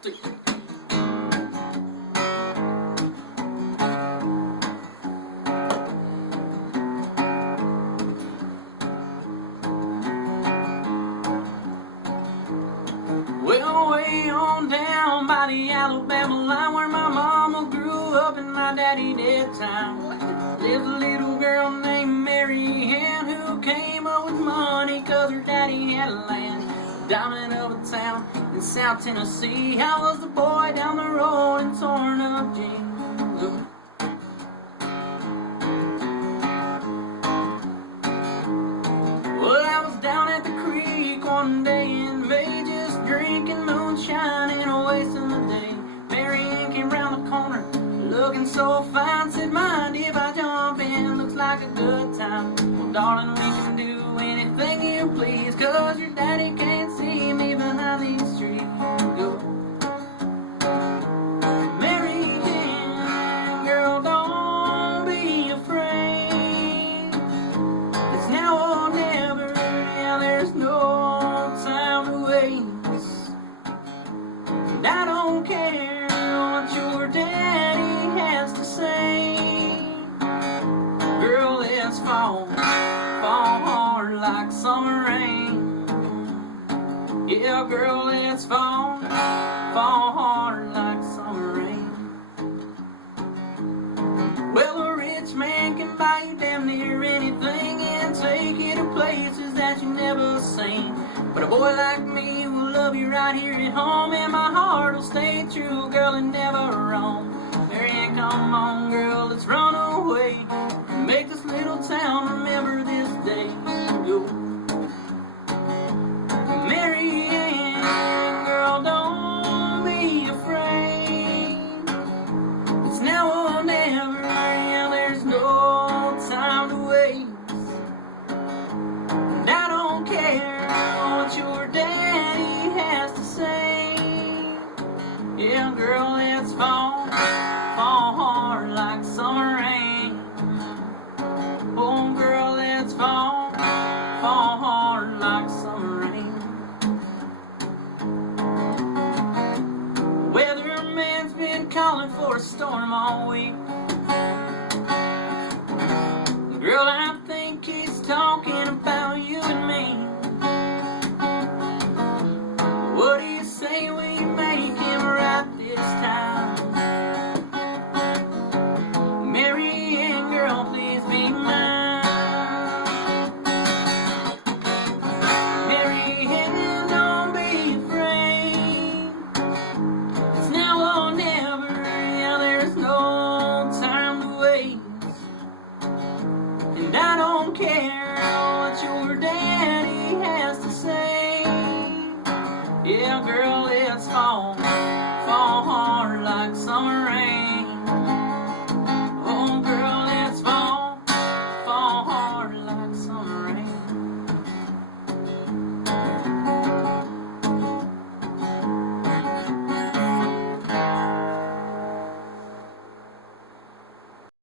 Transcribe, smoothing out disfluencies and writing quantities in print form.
2. Well, way on down by the Alabama line where my mama grew up and my daddy did time, lives a little girl named Mary Ann who came up with money cause her daddy had land. Diamond of a town in South Tennessee, I was the boy down the road in torn up jeans. Well, I was down at the creek one day in May, just drinking moonshine and a wasting the day. Mary Ann came round the corner, looking so fine, said, mind if I jump in, looks like a good time. Well, darling, we can do anything you please, cause your daddy can't see me behind these trees. Go. Mary Ann, girl, don't be afraid. It's now or never, yeah, there's no time to waste. And I don't care what your daddy has to say. Girl, let's fall hard like summer rain. Yeah, girl, let's fall hard like summer rain. Well, a rich man can buy you damn near anything and take you to places that you've never seen. But a boy like me will love you right here at home, and my heart will stay true, girl, and never roam. Mary Ann, come on, girl, let's run away and make this little town remember this day. Go. Mary Ann, girl, don't be afraid. It's now or never, yeah, there's no time to waste. And I don't care what your daddy has to say. Yeah, girl, let's fall hard like summer rain. Oh, girl, let's fall hard like summer rain. Weatherman's been calling for a storm all week. Girl, I think he's talking about you and me. What do you say we make him right this time? Mary Ann, girl, please be mine. Mary Ann, don't be afraid. It's now or never, yeah, there's no time to waste. And I don't care what your daddy